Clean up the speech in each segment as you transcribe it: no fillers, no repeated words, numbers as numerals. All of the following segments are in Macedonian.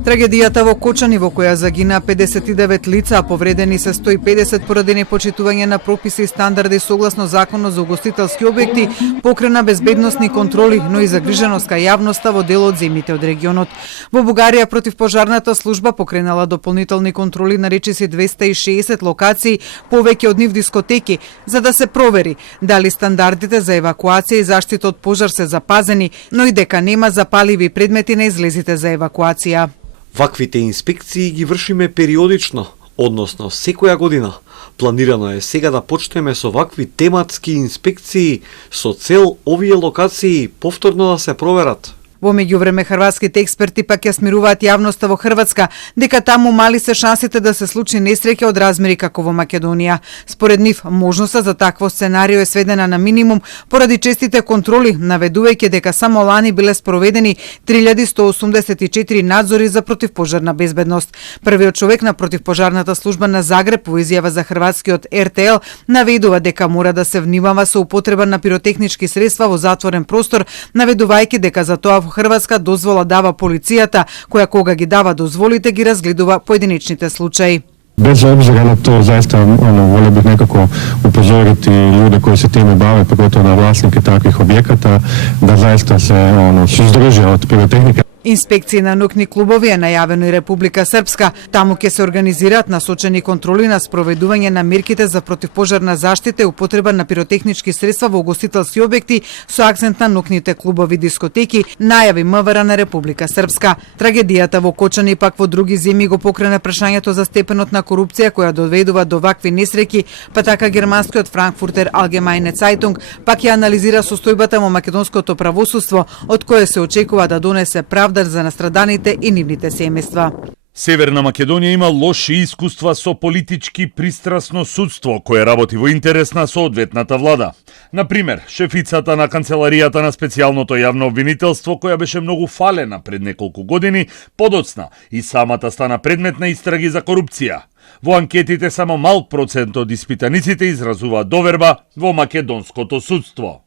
Трагедијата во Кочани, во која загина 59 лица, а повредени се 150 поради непочитување на прописи и стандарди согласно Законот за угостителски објекти, покрена безбедносни контроли, но и загриженост кај јавноста во дел од земјите од регионот. Во Бугарија противпожарната служба покренала дополнителни контроли на речиси 260 локации, повеќе од нив дискотеки, за да се провери дали стандардите за евакуација и заштита од пожар се запазени, но и дека нема запаливи предмети на излезите за евакуација. Ваквите инспекции ги вршиме периодично, односно секоја година. Планирано е сега да почнеме со вакви тематски инспекции со цел овие локации повторно да се проверат. Во меѓувреме хрватските експерти пак ја смируваат јавноста во Хрватска дека таму мали се шансите да се случи несреќа од размери како во Македонија. Според нив, можноста за такво сценарио е сведена на минимум поради честите контроли, наведувајќи дека само лани биле спроведени 3184 надзори за противпожарна безбедност. Првиот човек на противпожарната служба на Загреб во изјава за хрватскиот РТЛ наведува дека мора да се внимава со употреба на пиротехнички средства во затворен простор, наведувајќи дека за тоа во Хрватска дозвола дава полицијата, која кога ги дава дозволите ги разгледува поединечните случаи. Без обзира на to, zaista volio bih nekako upozoriti ljude koji se time bave, pogotovo na vlasnike takvih objekata, da zaista se suzdrže od pirotehnike. Инспекции на ноќни клубови е најавено и Република Српска. Таму ќе се организираат насочени контроли на спроведување на мерките за противпожарна заштита и употреба на пиротехнички средства во угостителски објекти со акцент на ноќните клубови дискотеки, најави МВР на Република Српска. Трагедијата во Кочани пак во други земји го покрена прашањето за степенот на корупција која доведува до вакви несреќи, па така германскиот Frankfurter Allgemeine Zeitung пак ја анализира состојбата во македонското правосудство, од кое се очекува да донесе правда за настраданите и нивните семејства. Северна Македонија има лоши искуства со политички пристрасно судство кое работи во интерес на соодветната влада. Например, шефицата на канцеларијата на специјалното јавно обвинителство, која беше многу фалена пред неколку години, подоцна и самата стана предмет на истраги за корупција. Во анкетите само мал процент од испитаниците изразуваат доверба во македонското судство.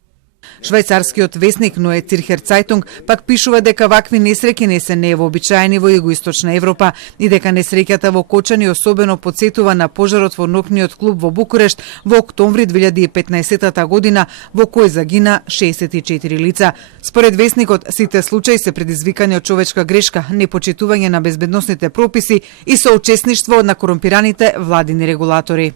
Швајцарскиот весник Neue Zürcher Zeitung пак пишува дека вакви несреќи не се невообичаени во Југоисточна Европа и дека несреќата во Кочани особено потсетува на пожарот во ноќниот клуб во Букурешт во октомври 2015 година, во кој загина 64 лица. Според весникот, сите случаи се предизвикани од човечка грешка, непочитување на безбедносните прописи и соучесништво на корумпираните владини регулатори.